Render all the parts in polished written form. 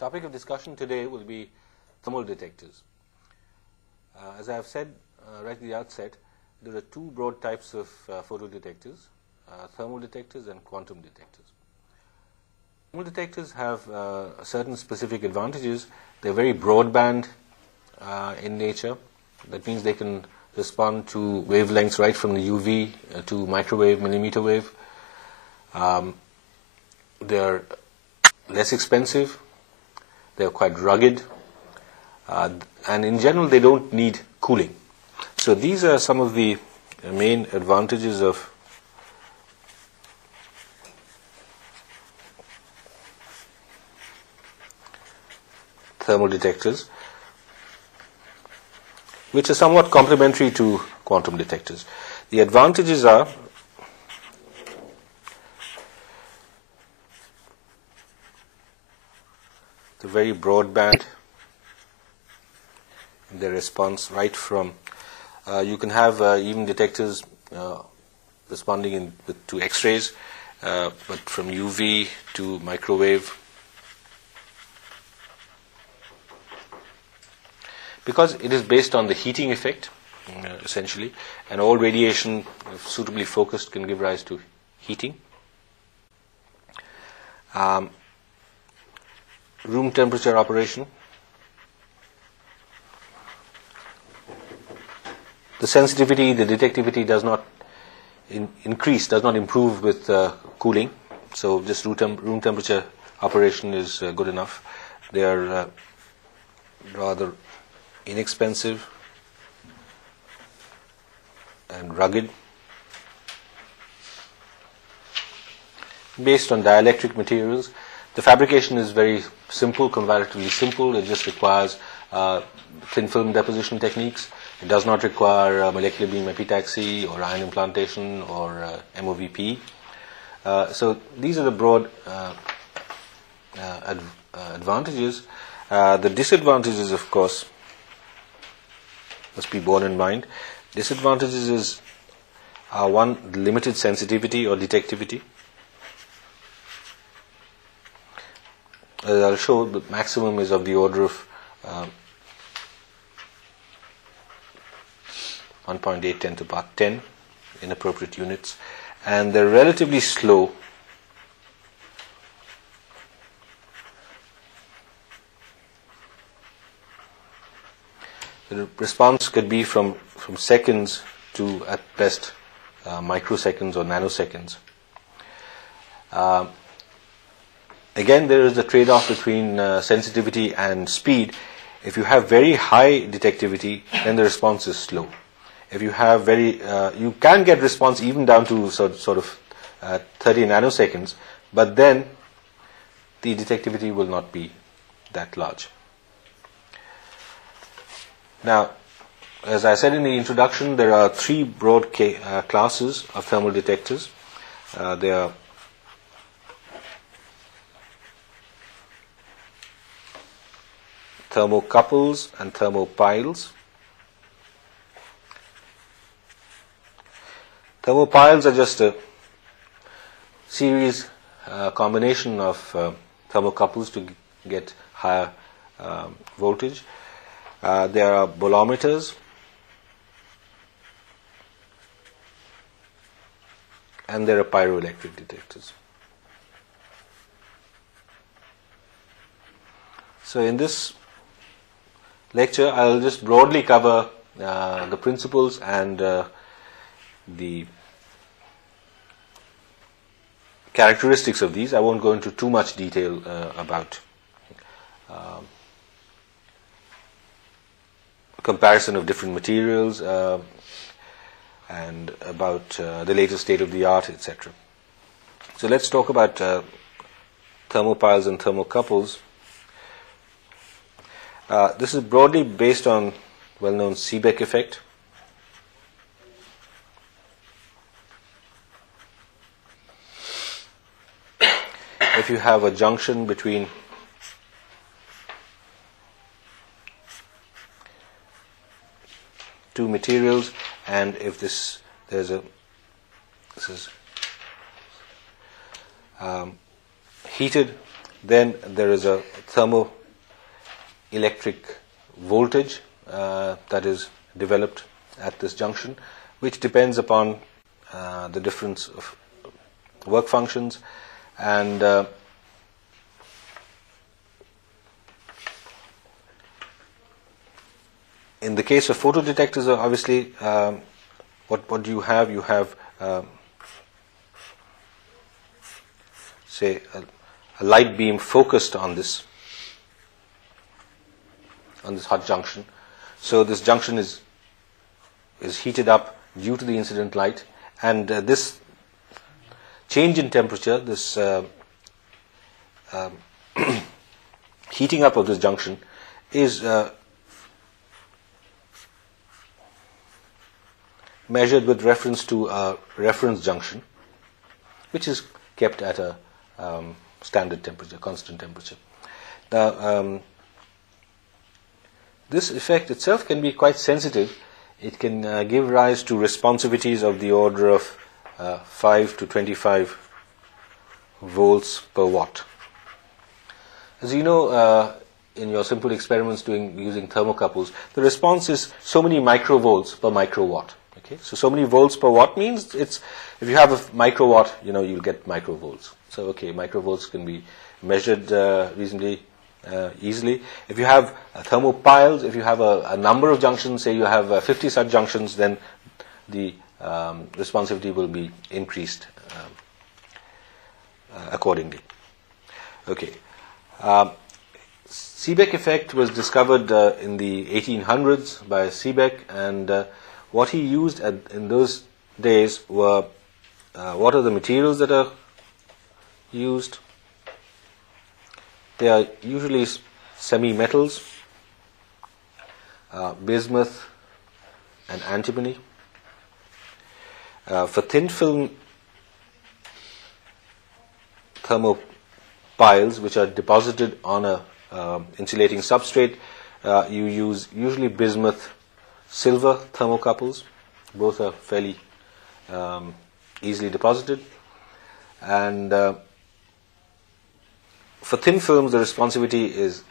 Topic of discussion today will be thermal detectors. As I have said right at the outset, there are two broad types of photodetectors, thermal detectors and quantum detectors. Thermal detectors have certain specific advantages. They're very broadband in nature. That means they can respond to wavelengths right from the UV to microwave, millimeter wave. They're less expensive. They're quite rugged. And in general, they don't need cooling. So these are some of the main advantages of thermal detectors, which are somewhat complementary to quantum detectors. The advantages are the very broadband in their response, right from you can have even detectors responding to X-rays, but from UV to microwave. Because it is based on the heating effect, essentially, and all radiation, if suitably focused, can give rise to heating. Room temperature operation. The sensitivity, the detectivity does not increase, does not improve with cooling. So just room temperature operation is good enough. They are rather inexpensive and rugged. Based on dielectric materials, the fabrication is very simple, comparatively simple. It just requires thin film deposition techniques. It does not require molecular beam epitaxy or ion implantation or MOVP. So these are the broad advantages. The disadvantages, of course, must be borne in mind. Disadvantages is one, limited sensitivity or detectivity. As I'll show, the maximum is of the order of 1.8 10 to the power 10 in appropriate units, and they're relatively slow. The response could be from seconds to at best microseconds or nanoseconds. Again, there is a trade-off between sensitivity and speed. If you have very high detectivity, then the response is slow. If you have you can get response even down to sort of 30 nanoseconds, but then the detectivity will not be that large. Now, as I said in the introduction, there are three broad classes of thermal detectors. They are thermocouples and thermopiles. Thermopiles are just a series combination of thermocouples to get higher voltage. There are bolometers and there are pyroelectric detectors. So in this lecture, I'll just broadly cover the principles and the characteristics of these. I won't go into too much detail about comparison of different materials and about the latest state of the art, etc. So let's talk about thermopiles and thermocouples. This is broadly based on well-known Seebeck effect. If you have a junction between two materials, and if this is heated Then there is a thermoelectric voltage that is developed at this junction, which depends upon the difference of work functions, and in the case of photodetectors, obviously, what do you have? You have, say, a light beam focused on this hot junction. So this junction is heated up due to the incident light, and this change in temperature, this heating up of this junction, is measured with reference to a reference junction, which is kept at a standard temperature, constant temperature. Now, this effect itself can be quite sensitive. It can give rise to responsivities of the order of 5 to 25 volts per watt. As you know, in your simple experiments using thermocouples, the response is so many microvolts per microwatt. Okay, so many volts per watt means if you have a microwatt, you'll get microvolts. So okay, microvolts can be measured reasonably easily. If you have thermopiles, if you have a number of junctions, say you have 50 such junctions, then the responsivity will be increased accordingly. Okay. Seebeck effect was discovered in the 1800s by Seebeck, and what he used in those days were what are the materials that are used? They are usually semi-metals, bismuth and antimony. For thin film thermopiles, which are deposited on a insulating substrate, you use usually bismuth silver thermocouples. Both are fairly easily deposited, and for thin films, the responsivity is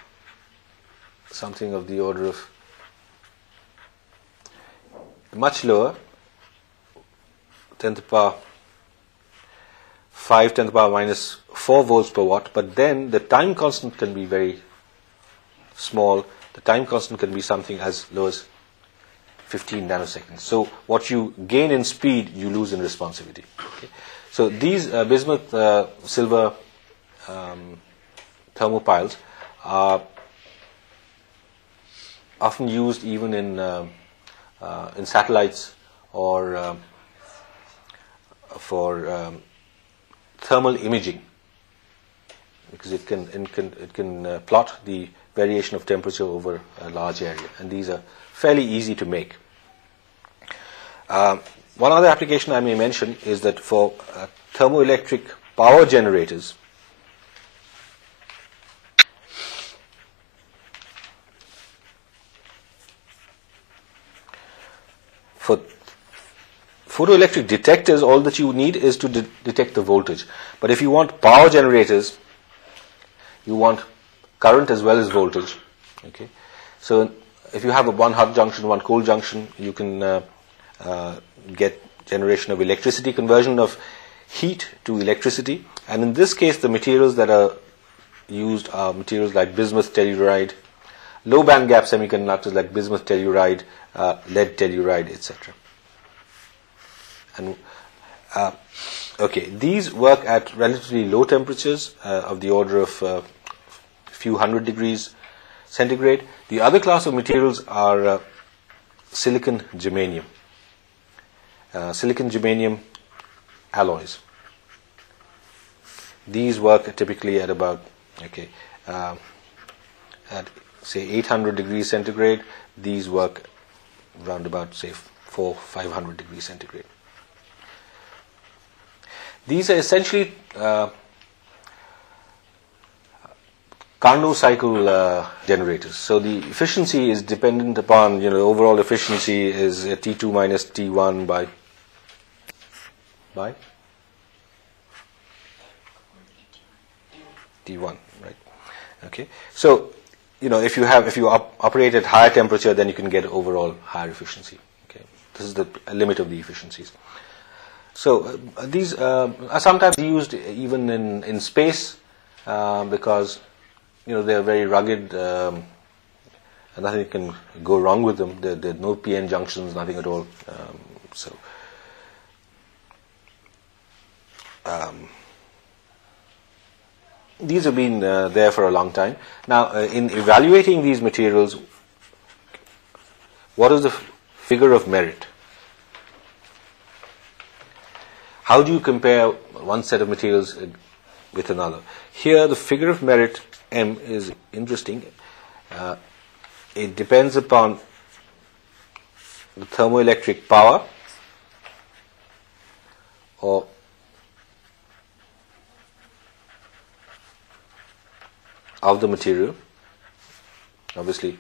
something of the order of much lower, 10 to the power 5, 10 to the power minus 4 volts per watt, but then the time constant can be very small. The time constant can be something as low as 15 nanoseconds. So what you gain in speed, you lose in responsivity. Okay? So these bismuth silver thermopiles are often used even in satellites or for thermal imaging, because it can plot the variation of temperature over a large area, and these are fairly easy to make. One other application I may mention is that for thermoelectric power generators, for photoelectric detectors, all that you need is to detect the voltage. But if you want power generators, you want current as well as voltage. Okay, so if you have one hot junction, one cold junction, you can get generation of electricity, conversion of heat to electricity. And in this case, the materials that are used are materials like bismuth telluride, low band gap semiconductors like bismuth telluride, lead telluride, etc. And okay, these work at relatively low temperatures of the order of a few hundred degrees centigrade. The other class of materials are silicon germanium. Silicon germanium alloys. These work typically at about at say 800 degrees centigrade. These work around about say 400-500 degrees centigrade. These are essentially Carnot cycle generators. So the efficiency is dependent upon, overall efficiency is T2 minus T1 by T1, right? Okay, so if you operate at higher temperature, then you can get overall higher efficiency. Okay, this is the limit of the efficiencies. So these are sometimes used even in space because they are very rugged. And nothing can go wrong with them. There are no PN junctions, nothing at all. These have been there for a long time. Now, in evaluating these materials, what is the figure of merit? How do you compare one set of materials with another? Here, the figure of merit, M, is interesting. It depends upon the thermoelectric power or of the material. Obviously,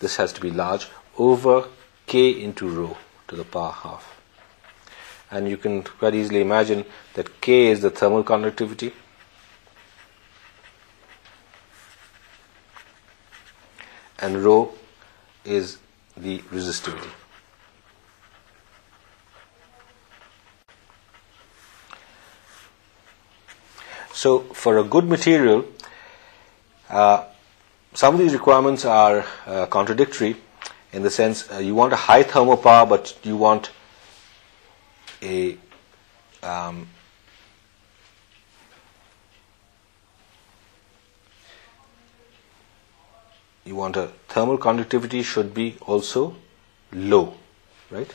this has to be large, over K into rho to the power half. And you can quite easily imagine that K is the thermal conductivity, and rho is the resistivity. So for a good material, some of these requirements are contradictory in the sense you want a high thermal power, but you want a thermal conductivity should be also low, right?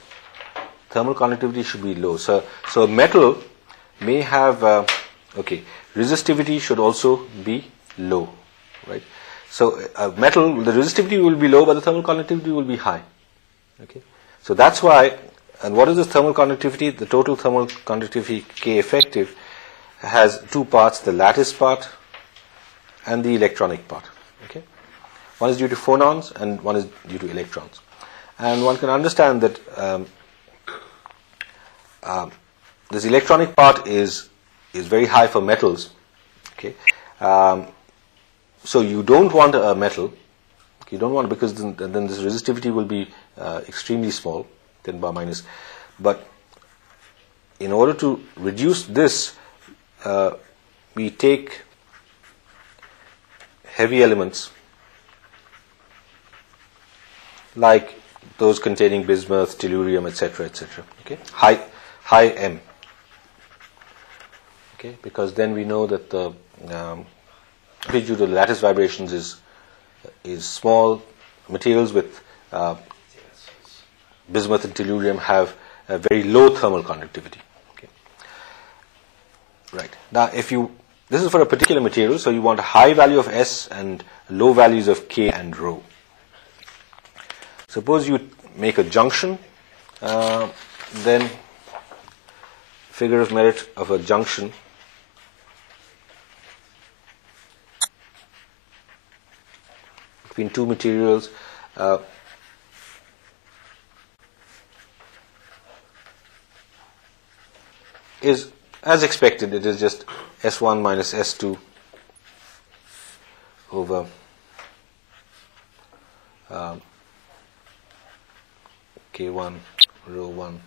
Thermal conductivity should be low. So a metal may have resistivity should also be low, right? So a metal, the resistivity will be low, but the thermal conductivity will be high. Okay, so that's why. And what is the thermal conductivity? The total thermal conductivity K effective has two parts: the lattice part and the electronic part. Okay, one is due to phonons and one is due to electrons. And one can understand that this electronic part is very high for metals. Okay. So you don't want a metal. You don't want, because then this resistivity will be extremely small, 10 bar minus. But in order to reduce this, we take heavy elements like those containing bismuth, tellurium, etc., etc. Okay, high M. Okay, because then we know that the amplitude of the lattice vibrations is small. Materials with bismuth and tellurium have a very low thermal conductivity. Okay. Right. Now, this is for a particular material, so you want a high value of S and low values of K and rho. Suppose you make a junction, then figure of merit of a junction between two materials is, as expected, it is just S1 minus S2 over K1 rho 1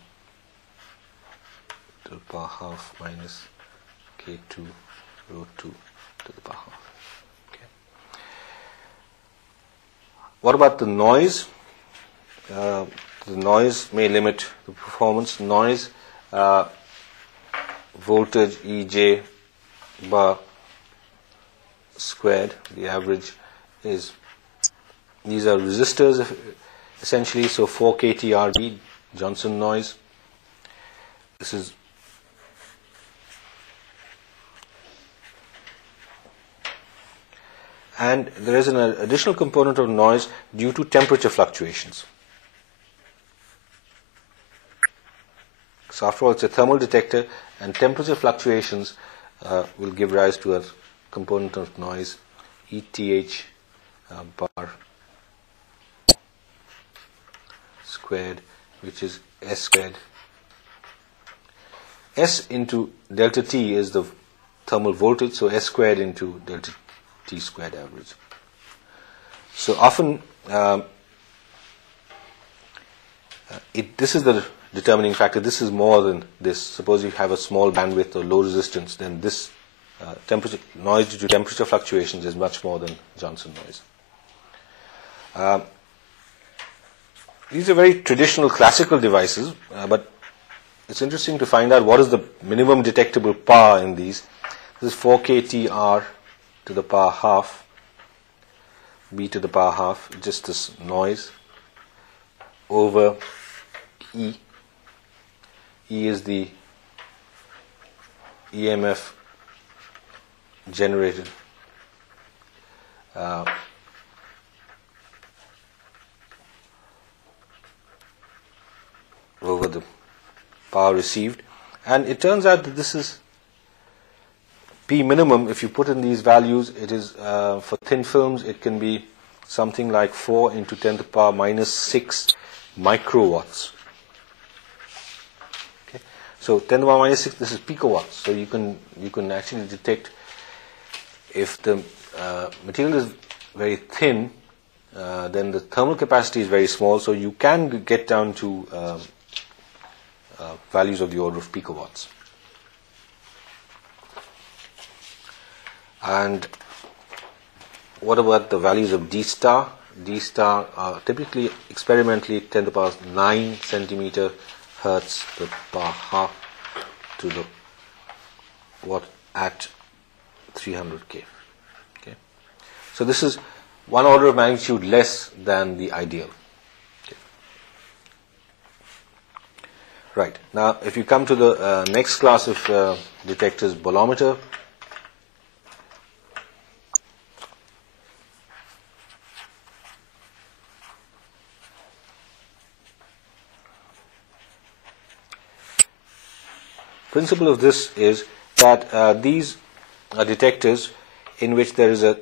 to the power half minus K2 rho 2 to the power half. Okay. What about the noise? The noise may limit the performance. Noise, voltage EJ bar squared, the average is, these are resistors essentially, so 4 kTRB, Johnson noise. This is and there is an additional component of noise due to temperature fluctuations. So after all, it's a thermal detector, and temperature fluctuations will give rise to a component of noise, ETH bar squared, which is S squared. S into delta T is the thermal voltage, so S squared into delta T squared average. So often this is the determining factor. This is more than this. Suppose you have a small bandwidth or low resistance, then this temperature noise due to temperature fluctuations is much more than Johnson noise. These are very traditional classical devices, but it's interesting to find out what is the minimum detectable power in these. This is 4k R to the power half, B to the power half, just this noise, over E. E is the EMF generated over the power received, and it turns out that this is P minimum. If you put in these values, it is for thin films it can be something like 4 into 10 to the power minus 6 microwatts. Okay. So 10 to the power minus 6, this is picowatts. So you can actually detect if the material is very thin, then the thermal capacity is very small, so you can get down to values of the order of picowatts. And what about the values of D star? D star are typically experimentally 10 to the power 9 centimeter hertz to the power half to the watt at 300K. Okay. So this is one order of magnitude less than the ideal. Okay. Right. Now, if you come to the next class of detectors, bolometer. Principle of this is that these are detectors in which there is a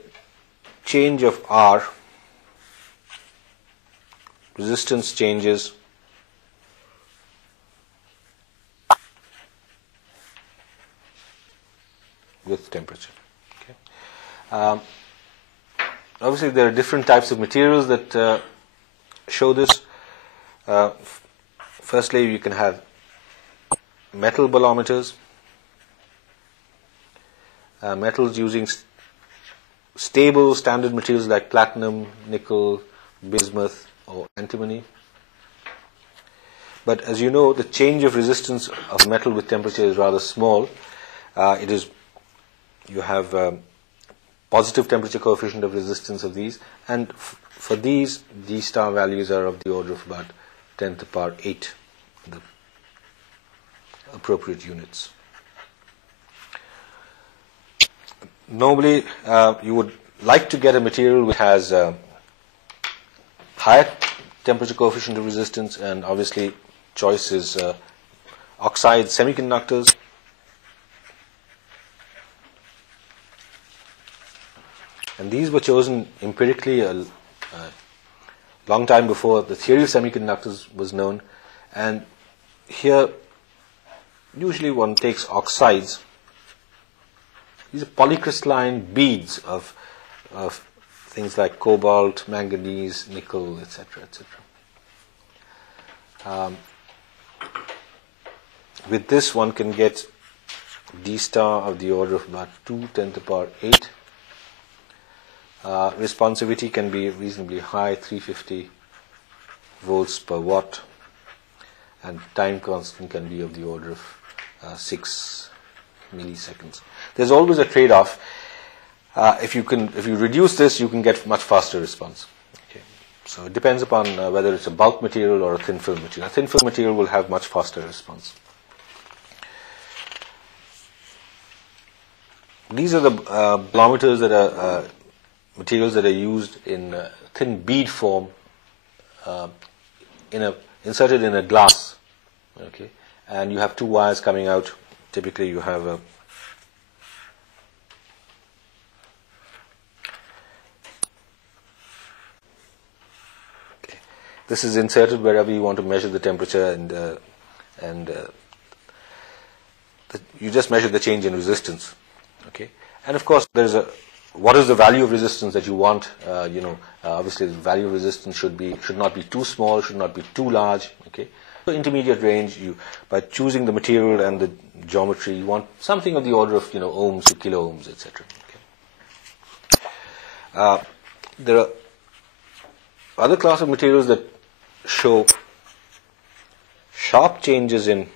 change of R, resistance changes with temperature. Okay. Obviously, there are different types of materials that show this. Firstly, you can have metal bolometers, metals using stable standard materials like platinum, nickel, bismuth, or antimony. But as you know, the change of resistance of metal with temperature is rather small. You have positive temperature coefficient of resistance of these, and for these, D star values are of the order of about 10 to the power 8, the appropriate units. Normally, you would like to get a material which has higher temperature coefficient of resistance, and obviously choice is oxide semiconductors. And these were chosen empirically a long time before the theory of semiconductors was known. And here, usually one takes oxides. These are polycrystalline beads of things like cobalt, manganese, nickel, etc., etc. With this, one can get D star of the order of about 2 10 to the power 8. Responsivity can be reasonably high, 350 volts per watt, and time constant can be of the order of 6 milliseconds. There's always a trade-off. If you reduce this, you can get much faster response. Okay. So it depends upon whether it's a bulk material or a thin film material. A thin film material will have much faster response. These are the bolometers that are materials that are used in thin bead form, inserted in a glass. Okay, and you have two wires coming out. Typically, you have a okay. This is inserted wherever you want to measure the temperature, and you just measure the change in resistance. Okay, and of course there is a what is the value of resistance that you want? Obviously the value of resistance should not be too small, should not be too large. Okay, so intermediate range. By choosing the material and the geometry, you want something of the order of ohms to kilo ohms, etc. Okay. There are other class of materials that show sharp changes in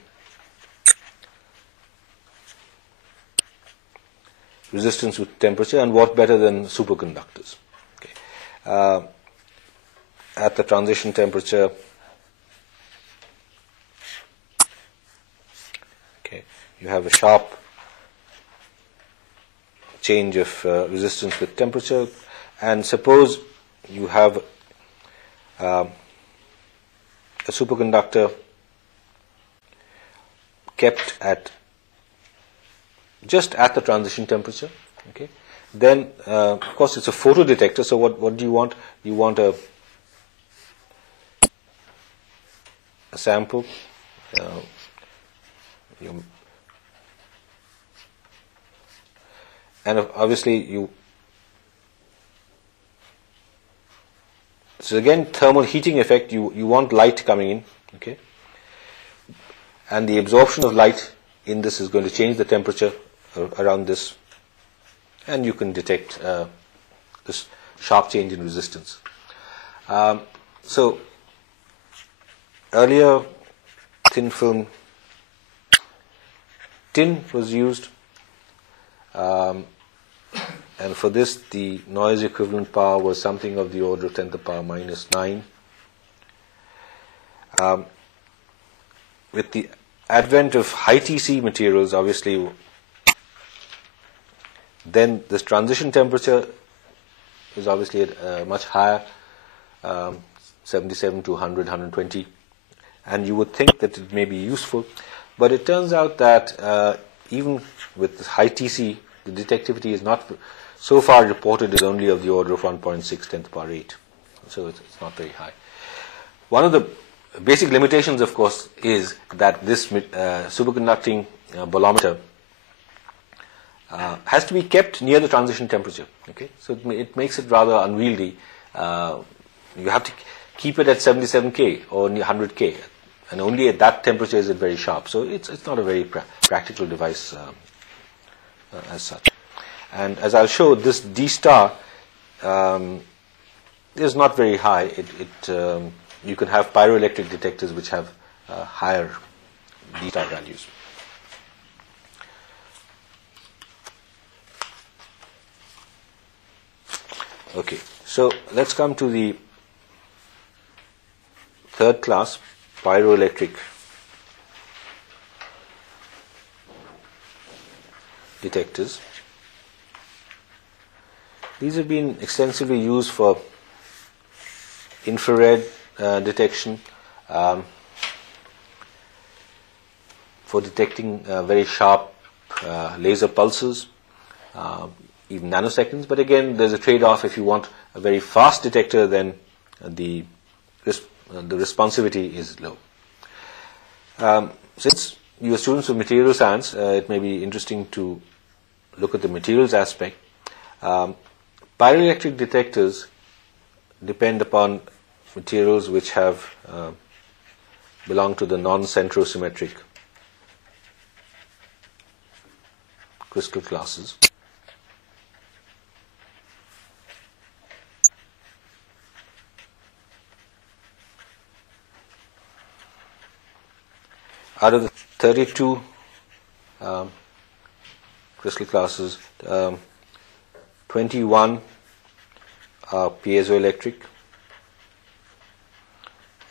resistance with temperature, and what better than superconductors? Okay. At the transition temperature, okay, you have a sharp change of resistance with temperature, and suppose you have a superconductor kept at just at the transition temperature. Okay, then of course it's a photodetector. So what do you want? You want a sample. And obviously so again, thermal heating effect, you want light coming in, okay, and the absorption of light in this is going to change the temperature around this, and you can detect this sharp change in resistance. So earlier thin film tin was used, and for this the noise equivalent power was something of the order of 10 to the power minus 9. With the advent of high TC materials, obviously, then this transition temperature is obviously at much higher, 77 to 100, 120, and you would think that it may be useful, but it turns out that even with this high TC, the detectivity is not so far reported, is only of the order of 1.6 10 to the power 8, so it's not very high. One of the basic limitations, of course, is that this superconducting bolometer has to be kept near the transition temperature. Okay, so it makes it rather unwieldy. You have to keep it at 77 K or 100 K, and only at that temperature is it very sharp. So it's not a very practical device as such. And as I'll show, this D star is not very high. You can have pyroelectric detectors which have higher D star values. Okay, so let's come to the third class, pyroelectric detectors. These have been extensively used for infrared detection, for detecting very sharp laser pulses, even nanoseconds. But again, there's a trade-off. If you want a very fast detector, then the responsivity is low. Since you are students of material science, it may be interesting to look at the materials aspect. Pyroelectric detectors depend upon materials which have belong to the non-centrosymmetric crystal classes. Out of the 32 crystal classes, 21 are piezoelectric,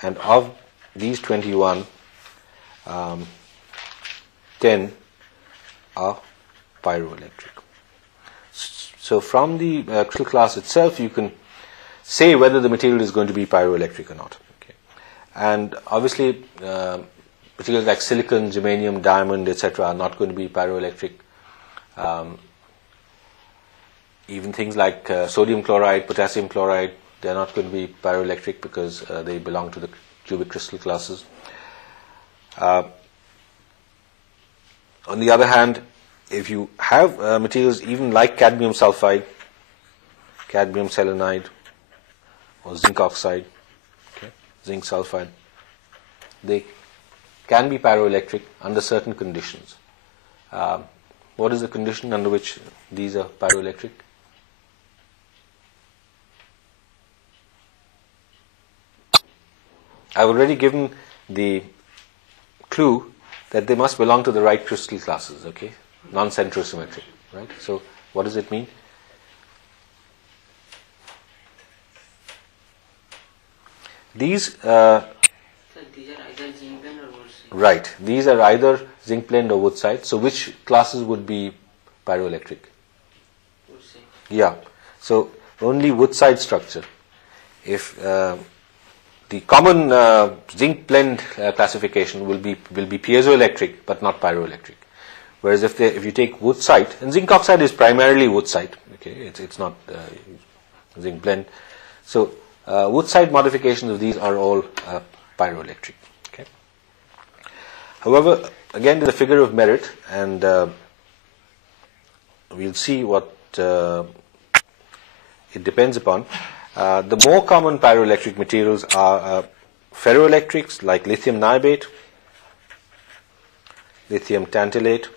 and of these 21, 10 are pyroelectric. So from the crystal class itself, you can say whether the material is going to be pyroelectric or not. Okay. And obviously, materials like silicon, germanium, diamond, etc. are not going to be pyroelectric. Even things like sodium chloride, potassium chloride, they are not going to be pyroelectric because they belong to the cubic crystal classes. On the other hand, if you have materials even like cadmium sulfide, cadmium selenide or zinc oxide, okay, zinc sulfide. They can be pyroelectric under certain conditions. What is the condition under which these are pyroelectric? I've already given the clue that they must belong to the right crystal classes, okay, non-centrosymmetric, right? So what does it mean? These so these are either zinc blende or woodside. Right, these are either zinc blende or woodside. So which classes would be pyroelectric? Woodside. Yeah, so only woodside structure. If the common zinc blende classification will be piezoelectric but not pyroelectric. Whereas if you take woodside, and zinc oxide is primarily woodside, okay, it's not zinc blende. So woodside modifications of these are all pyroelectric. Okay. However, again, there's a figure of merit, and we'll see what it depends upon. The more common pyroelectric materials are ferroelectrics like lithium niobate, lithium tantalate,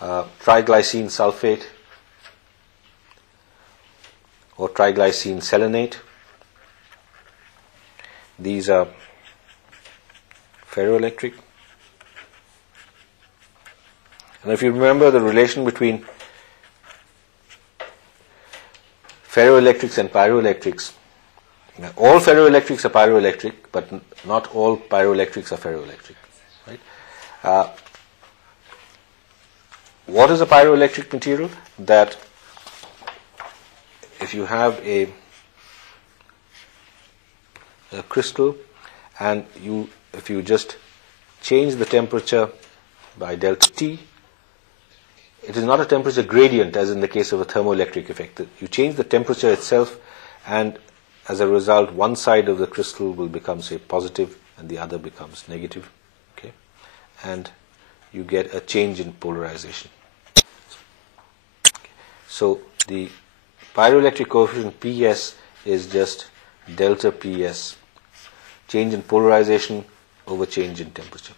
triglycine sulfate, or triglycine selenate. These are ferroelectric. And if you remember the relation between ferroelectrics and pyroelectrics, all ferroelectrics are pyroelectric, but not all pyroelectrics are ferroelectric. Right? What is a pyroelectric material? That if you have a crystal and if you just change the temperature by delta T, it is not a temperature gradient as in the case of a thermoelectric effect. You change the temperature itself, and as a result one side of the crystal will become, say, positive and the other becomes negative, okay, and you get a change in polarization. So the pyroelectric coefficient PS is just delta PS, change in polarization over change in temperature.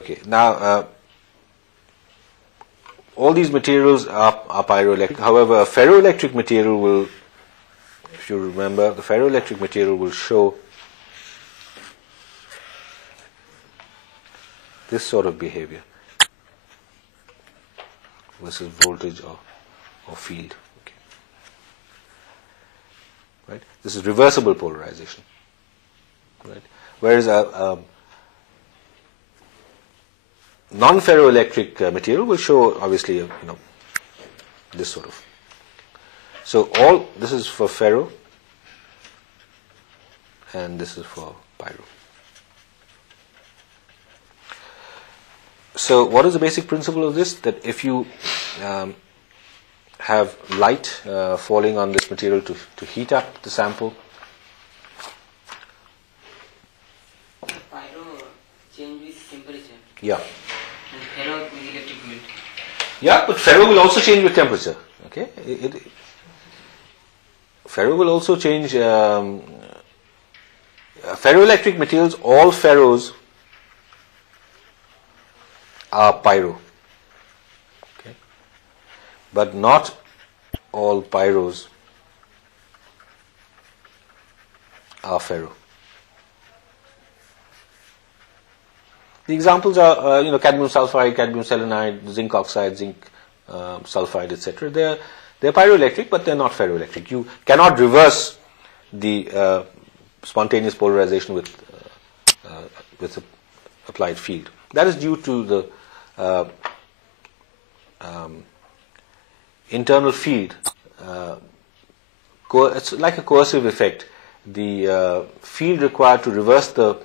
Okay, now all these materials are pyroelectric. However, a ferroelectric material will, if you remember, the ferroelectric material will show this sort of behavior versus voltage or field. Okay. Right? This is reversible polarization. Right? Whereas a non-ferroelectric material will show obviously this sort of. So all this is for ferro and this is for pyro. So what is the basic principle of this? That if you have light falling on this material to heat up the sample. Pyro change with temperature. Yeah. And ferro with electric field. Yeah, but ferro will also change with temperature. Okay. Ferro will also change. Ferroelectric materials, all ferros are pyro, okay, but not all pyros are ferro. The examples are, cadmium sulfide, cadmium selenide, zinc oxide, zinc sulfide, etc. They're pyroelectric, but they're not ferroelectric. You cannot reverse the spontaneous polarization with the applied field. That is due to the internal field. It's like a coercive effect. The field required to reverse the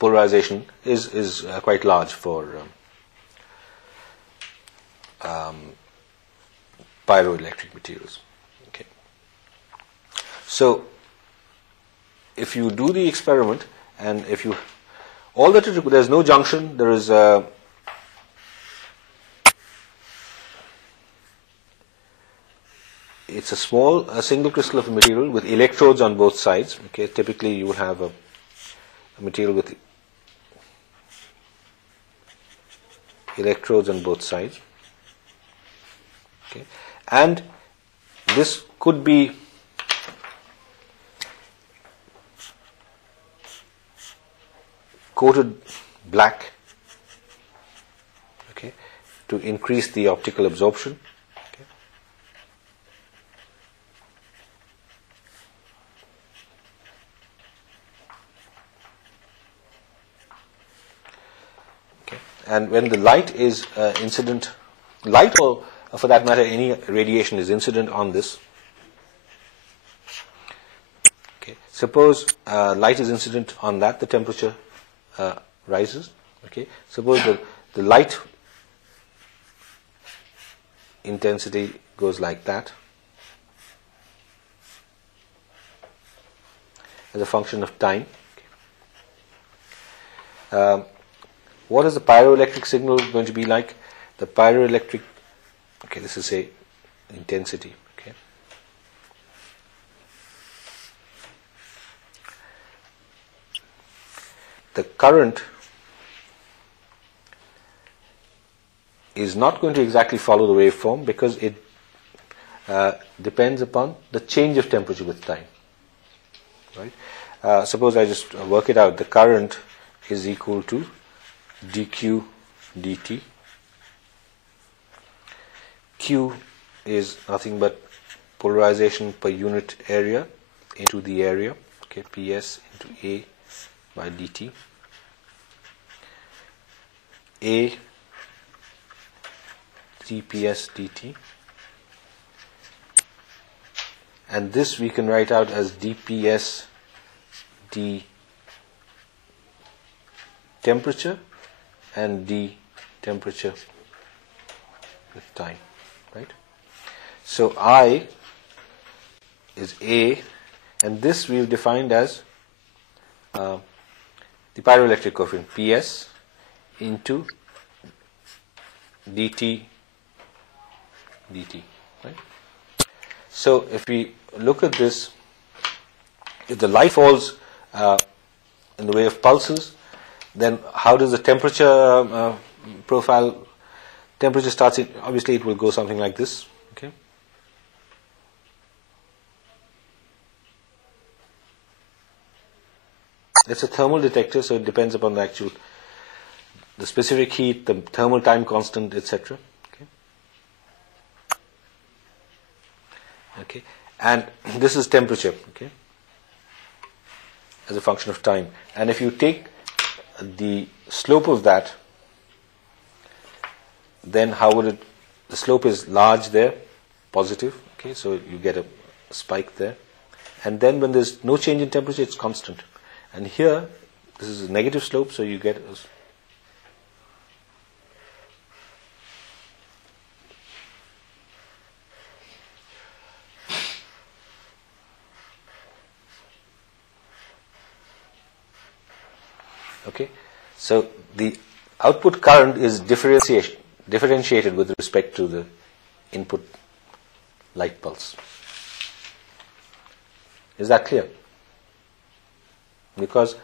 polarization is quite large for pyroelectric materials. Okay. So if you do the experiment and if you there's no junction, there is it's a small single crystal of a material with electrodes on both sides. Okay, typically you will have a material with electrodes on both sides. Okay, and this could be coated black, okay, to increase the optical absorption. Okay. Okay. And when the light is incident, light or for that matter any radiation is incident on this. Okay. Suppose light is incident on that, the temperature rises. Okay. Suppose the light intensity goes like that as a function of time. Okay. What is the pyroelectric signal going to be like? The pyroelectric, okay, this is say intensity. Okay. The current is not going to exactly follow the waveform because it depends upon the change of temperature with time. Right? Suppose I just work it out. The current is equal to dq dt. Q is nothing but polarization per unit area into the area. Okay, PS into A by dt. A dps dt, and this we can write out as dps d temperature and d temperature with time, right? So I is A, and this we've defined as the pyroelectric coefficient PS into dt dt, right? So if we look at this, if the light falls in the way of pulses, then how does the temperature profile? Temperature starts in, obviously it will go something like this. Okay. It's a thermal detector, so it depends upon the specific heat, the thermal time constant, etc. Okay, and this is temperature, okay, as a function of time. And if you take the slope of that, then how would it? The slope is large there, positive. Okay, so you get a spike there, and then when there's no change in temperature, it's constant. And here, this is a negative slope, so you get a okay, so the output current is differentiated with respect to the input light pulse. Is that clear? Because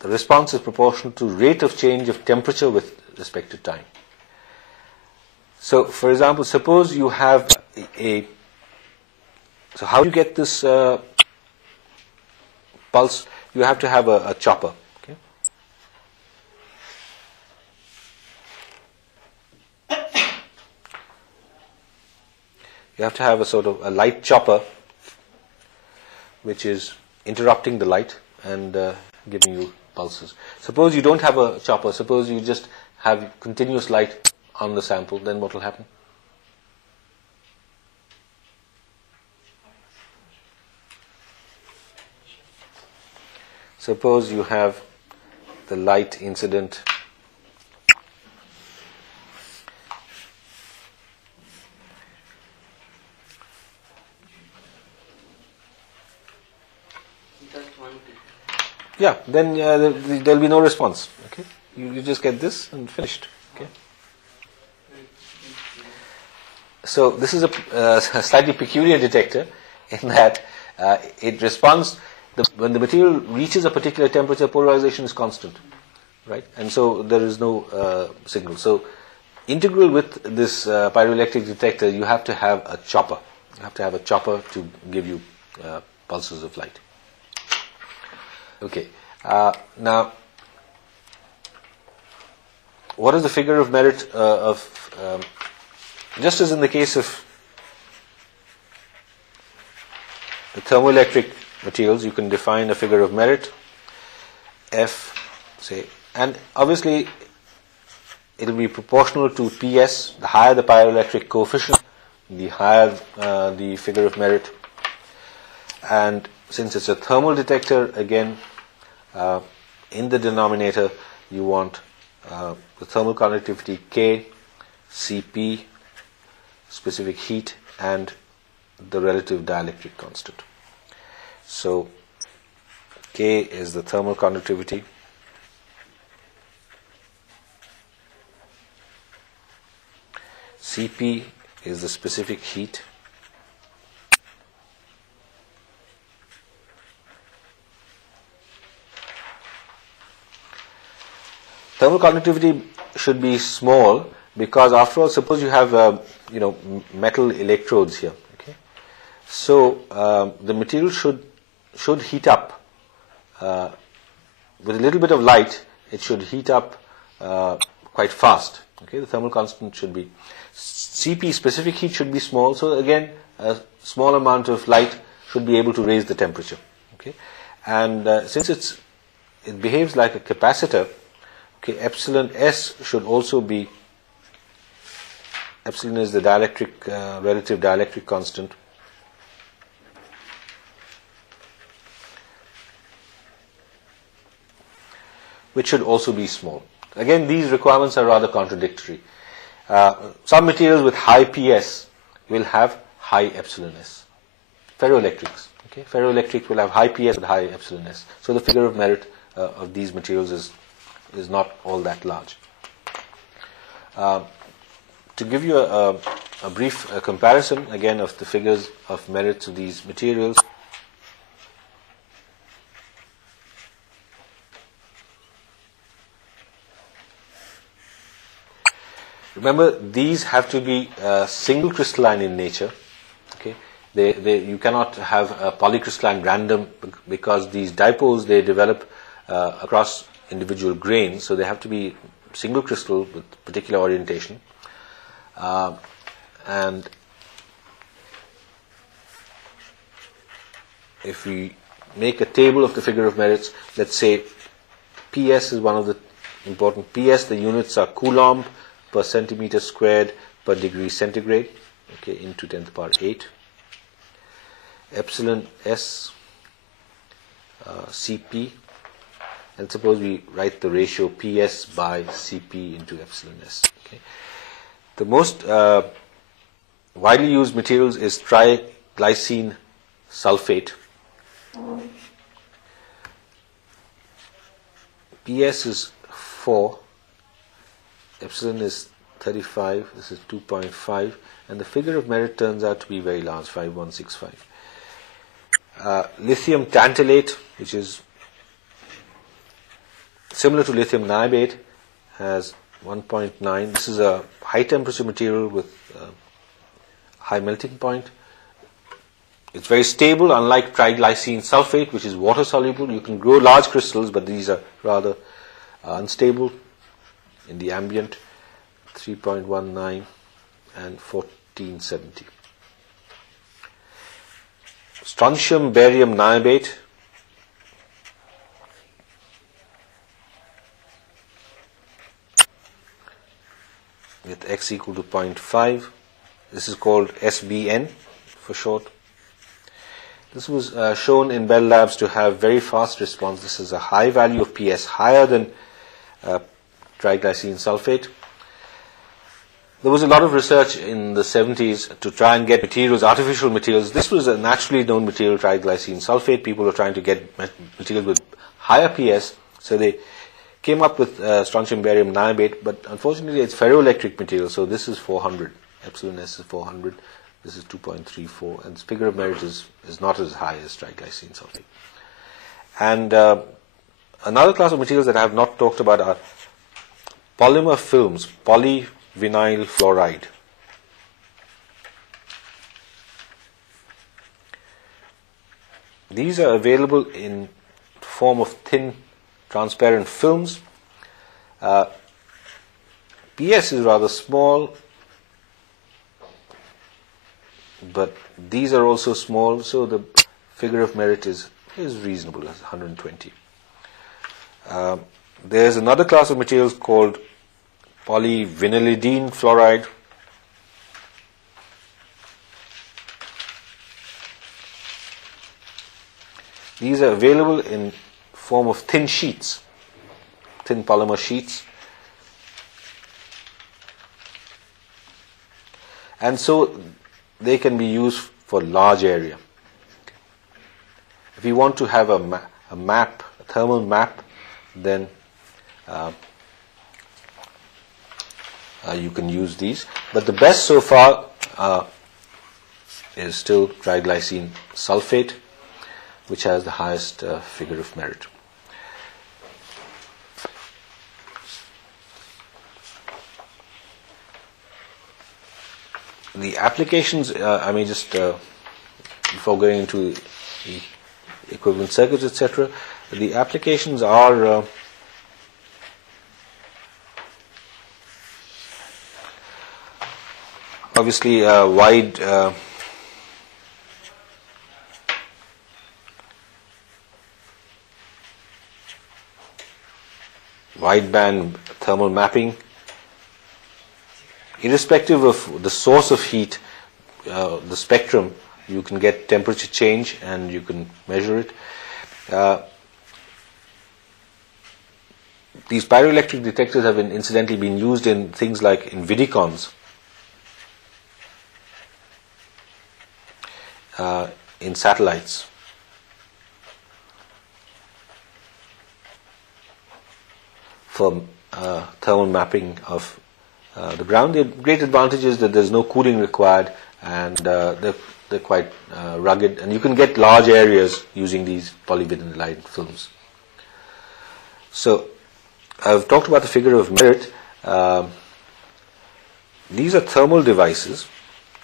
the response is proportional to rate of change of temperature with respect to time. So, for example, suppose you have so how do you get this pulse? You have to have a chopper. Okay? You have to have a sort of a light chopper which is interrupting the light and giving you pulses. Suppose you don't have a chopper, suppose you just have continuous light on the sample, then what will happen? Suppose you have the light incident yeah, then there'll be no response. Okay, you just get this and finished. Okay. So this is a slightly peculiar detector in that it responds when the material reaches a particular temperature, polarization is constant, right? And so there is no signal. So integral with this pyroelectric detector, you have to have a chopper. You have to have a chopper to give you pulses of light. Okay. Now, what is the figure of merit of just as in the case of the thermoelectric materials, you can define a figure of merit, F, say, and obviously it will be proportional to PS. The higher the pyroelectric coefficient, the higher the figure of merit. And since it's a thermal detector, again, in the denominator, you want the thermal conductivity K, Cp, specific heat, and the relative dielectric constant. So K is the thermal conductivity, Cp is the specific heat, thermal conductivity should be small because after all, suppose you have metal electrodes here. Okay, so the material should heat up with a little bit of light. It should heat up quite fast. Okay, the thermal constant should be Cp, specific heat, should be small. So again, a small amount of light should be able to raise the temperature. Okay, and since it behaves like a capacitor, okay, epsilon S should also be, epsilon is the dielectric relative dielectric constant, which should also be small. Again, these requirements are rather contradictory. Some materials with high PS will have high epsilon S. Ferroelectrics. Okay, ferroelectric will have high PS with high epsilon S. So the figure of merit of these materials is not all that large. To give you a brief comparison again of the figures of merits of these materials, remember, these have to be single crystalline in nature. Okay, you cannot have a polycrystalline random because these dipoles, they develop across individual grains, so they have to be single crystal with particular orientation. And if we make a table of the figure of merits, let's say PS is one of the important. PS, the units are coulomb per centimeter squared per degree centigrade, okay, into 10 to the power 8. Epsilon S, Cp, and suppose we write the ratio PS by Cp into epsilon S. Okay. The most widely used materials is triglycine sulfate. PS is 4, epsilon is 35, this is 2.5, and the figure of merit turns out to be very large, 5165. Lithium tantalate, which is similar to lithium niobate, has 1.9. This is a high temperature material with high melting point. It's very stable, unlike triglycine sulfate, which is water soluble. You can grow large crystals, but these are rather unstable in the ambient. 3.19 and 1470. Strontium barium niobate, with X equal to 0.5. This is called SBN for short. This was shown in Bell Labs to have very fast response. This is a high value of PS, higher than triglycine sulfate. There was a lot of research in the 70s to try and get materials, artificial materials. This was a naturally known material, triglycine sulfate. People were trying to get material with higher PS, so they came up with strontium barium niobate, but unfortunately it's ferroelectric material, so this is 400 epsilon s is 400, this is 2.34, and the figure of merit is not as high as triglycine sulfate. And another class of materials that I have not talked about are polymer films, polyvinyl fluoride. These are available in form of thin transparent films. PS is rather small, but these are also small, so the figure of merit is reasonable, as 120. There's another class of materials called polyvinylidene fluoride. These are available in form of thin sheets, thin polymer sheets. And so they can be used for large area. If you want to have a map, a thermal map, then you can use these. But the best so far is still triglycine sulfate, which has the highest figure of merit. The applications, I may just, before going into the equivalent circuits, etc., the applications are obviously wide wideband thermal mapping. Irrespective of the source of heat, the spectrum, you can get temperature change and you can measure it. These pyroelectric detectors have incidentally been used in things like in Vidicons, in satellites. For thermal mapping of the ground. The great advantage is that there's no cooling required, and they're quite rugged, and you can get large areas using these polyvinylide films. So I've talked about the figure of merit. These are thermal devices,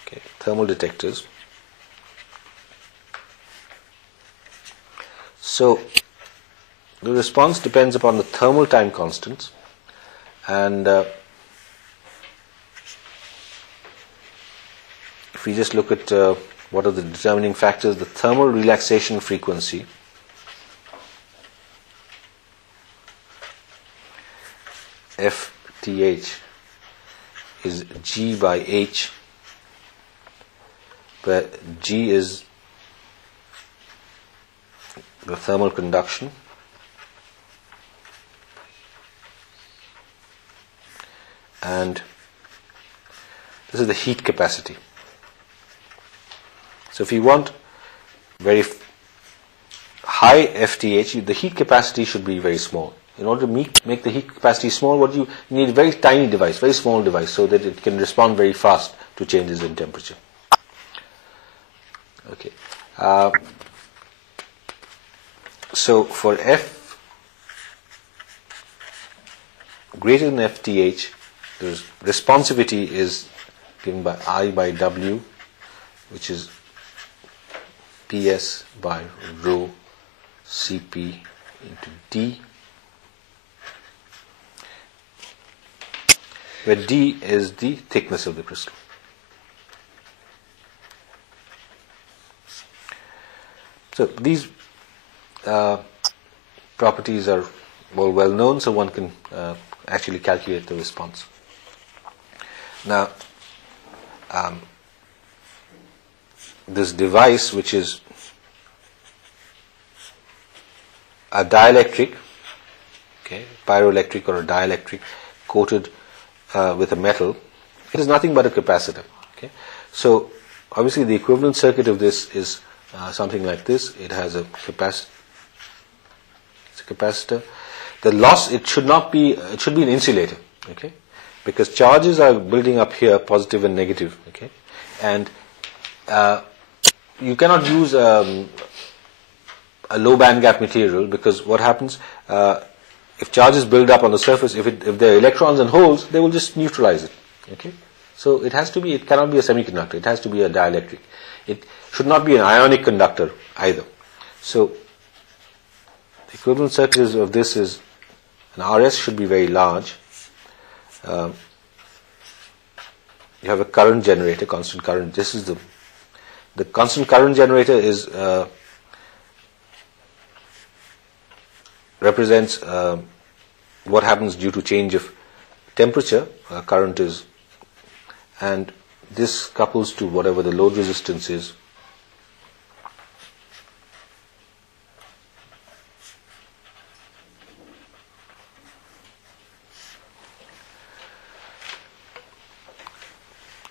okay, thermal detectors. So the response depends upon the thermal time constants, and if we just look at what are the determining factors, the thermal relaxation frequency FTH is G by H, where G is the thermal conduction, and this is the heat capacity. So if you want very high FTH, the heat capacity should be very small. In order to make the heat capacity small, what you need a very tiny device, very small device, so that it can respond very fast to changes in temperature. Okay. So for F greater than FTH, the responsivity is given by I by W, which is PS by rho Cp into D, where D is the thickness of the crystal. So these properties are well known, so one can actually calculate the response. Now, this device, which is a dielectric, okay, pyroelectric or a dielectric coated with a metal, it is nothing but a capacitor. Okay, so obviously the equivalent circuit of this is something like this. It has a capacitor. It's a capacitor. The loss, it should be an insulator. Okay, because charges are building up here, positive and negative, okay, and you cannot use a low band gap material, because what happens if charges build up on the surface, if there are electrons and holes, they will just neutralize it, okay. So it cannot be a semiconductor, it has to be a dielectric. It should not be an ionic conductor either. So the equivalent circuit of this is an RS should be very large. You have a current generator, constant current. This is the constant current generator is represents what happens due to change of temperature. Current is, and this couples to whatever the load resistance is.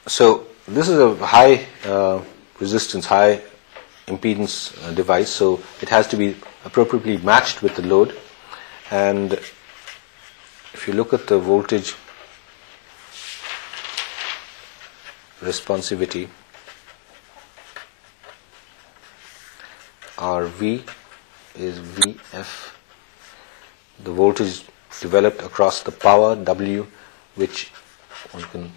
So this is a high resistance, high impedance device, so it has to be appropriately matched with the load. And if you look at the voltage responsivity, RV is VF, the voltage developed across the power, W, which one can,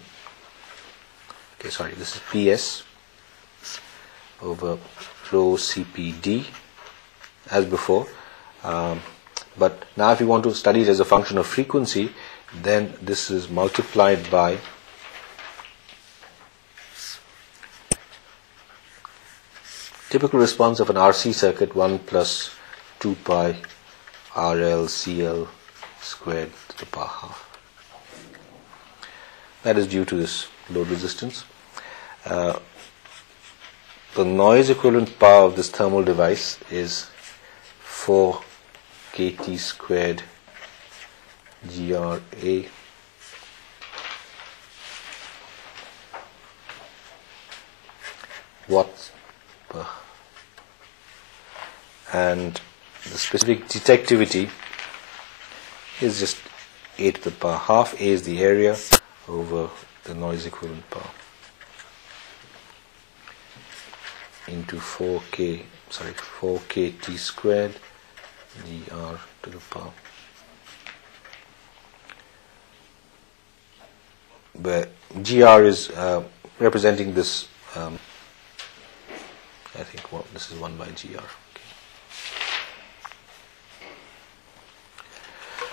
okay, sorry, this is PS over rho CPD as before. But now if you want to study it as a function of frequency, then this is multiplied by typical response of an RC circuit, 1 plus 2 pi RL CL squared to the power half. That is due to this load resistance. The noise equivalent power of this thermal device is 4 kT squared GRA watts per, and the specific detectivity is just A to the power half. A is the area over the noise equivalent power into 4 kT squared dr to the power, where gr is representing this, I think, well, this is 1 by gr. Okay.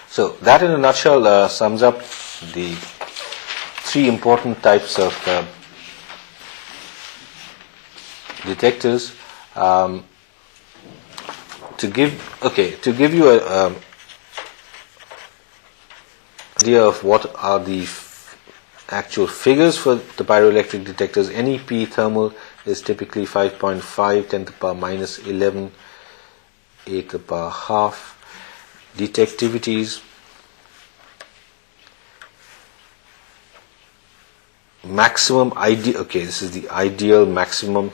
So that in a nutshell sums up the 3 important types of detectors. To give you a idea of what are the actual figures for the pyroelectric detectors, NEP thermal is typically 5.5 10 to the power minus 11 A to the power half. Detectivities maximum ideal, okay, this is the ideal maximum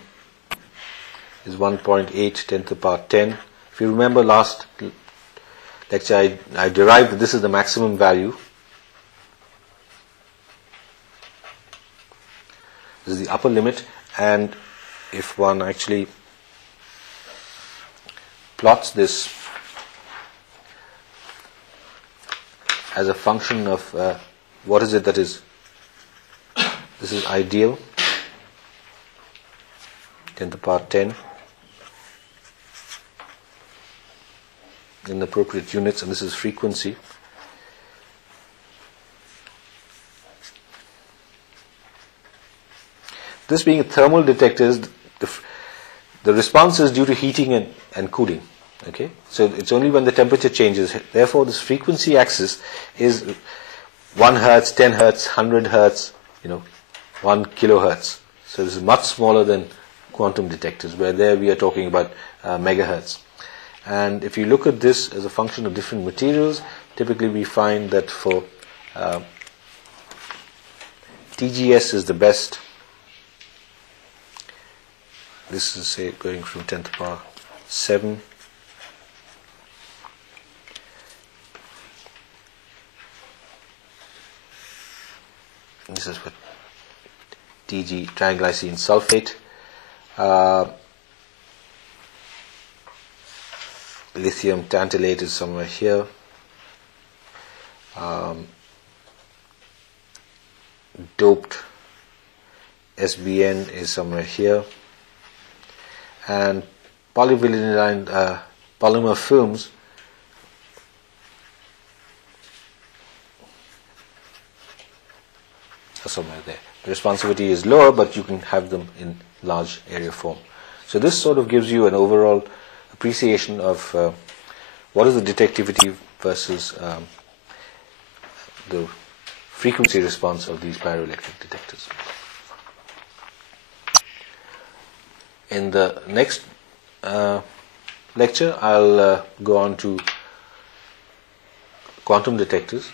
is 1.8 10 to the power 10. If you remember last lecture, I derived that this is the maximum value. This is the upper limit, and if one actually plots this as a function of what is it that is, this is ideal 10 to the power 10 in the appropriate units, and this is frequency. This being a thermal detector, the response is due to heating and cooling. Okay, so it's only when the temperature changes. Therefore, this frequency axis is 1 hertz, 10 hertz, 100 hertz, 1 kilohertz. So this is much smaller than quantum detectors, where there we are talking about megahertz. And if you look at this as a function of different materials, typically we find that for TGS is the best. This is, say, going from 10 to the power 7. This is for Tg triglycine sulfate. Lithium tantalate is somewhere here. Doped SBN is somewhere here. And polyvinyl polymer films are somewhere there. The responsivity is lower, but you can have them in large area form. So this sort of gives you an overall appreciation of what is the detectivity versus the frequency response of these pyroelectric detectors. In the next lecture, I'll go on to quantum detectors.